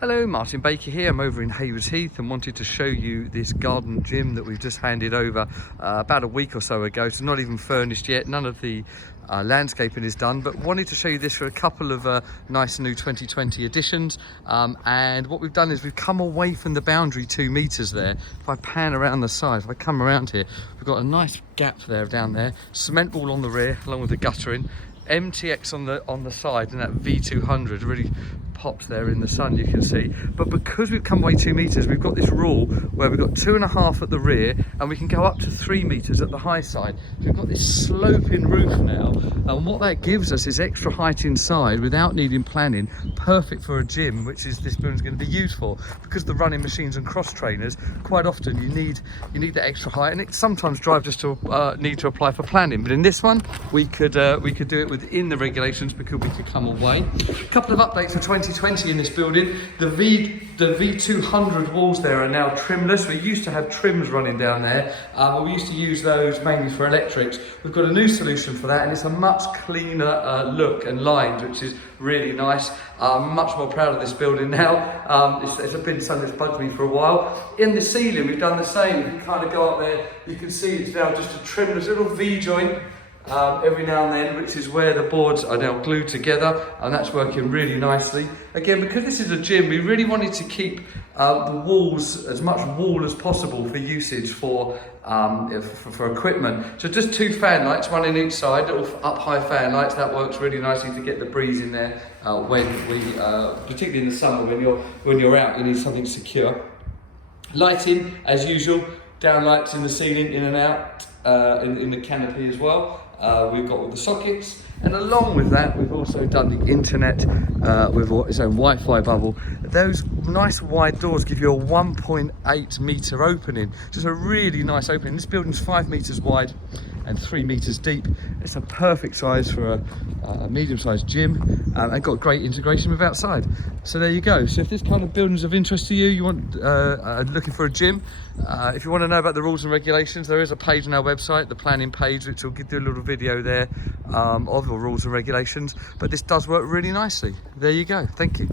Hello, Martin Baker here. I'm over in Heath and wanted to show you this garden gym that we've just handed over about a week or so ago. So not even furnished yet, none of the landscaping is done, but wanted to show you this for a couple of nice new 2020 additions. And what we've done is we've come away from the boundary 2 meters there. If I pan around the side, if I come around here, we've got a nice gap there down there, cement wall on the rear along with the guttering, MTX on the side, and that V200 really pops there in the sun, you can see. But because we've come away 2 meters, we've got this rule where we've got 2.5 at the rear and we can go up to 3 meters at the high side. So we've got this sloping roof now, and what that gives us is extra height inside without needing planning. Perfect for a gym, which is this building's going to be used for, because the running machines and cross trainers, quite often you need that extra height, and it sometimes drives us to need to apply for planning. But in this one, we could do it within the regulations because we could come away. A couple of updates for 2020 in this building. The V200 walls there are now trimless. We used to have trims running down there, but we used to use those mainly for electrics. We've got a new solution for that, and it's a much cleaner look and lines, which is really nice. I'm much more proud of this building now. It's been something that's bugged me for a while. In the ceiling, we've done the same. If you kind of go up there, you can see it's now just a trimless little V joint. Every now and then, which is where the boards are now glued together, and that's working really nicely. Again, because this is a gym, we really wanted to keep the walls, as much wall as possible for usage for equipment. So just 2 fan lights, one in each side, little up high fan lights. That works really nicely to get the breeze in there when we, particularly in the summer, when you're out, you need something secure. Lighting, as usual, down lights in the ceiling, in and out, in the canopy as well. We've got all the sockets, and along with that we've also done the internet with its own Wi-Fi bubble. Those nice wide doors give you a 1.8 meter opening, just a really nice opening. This building's 5 meters wide and 3 meters deep. It's a perfect size for a medium-sized gym, and got great integration with outside. So there you go. So if this kind of building's of interest to you, you want looking for a gym, if you want to know about the rules and regulations, there is a page on our website, the planning page, which will do a little video there of the rules and regulations. But this does work really nicely. There you go. Thank you.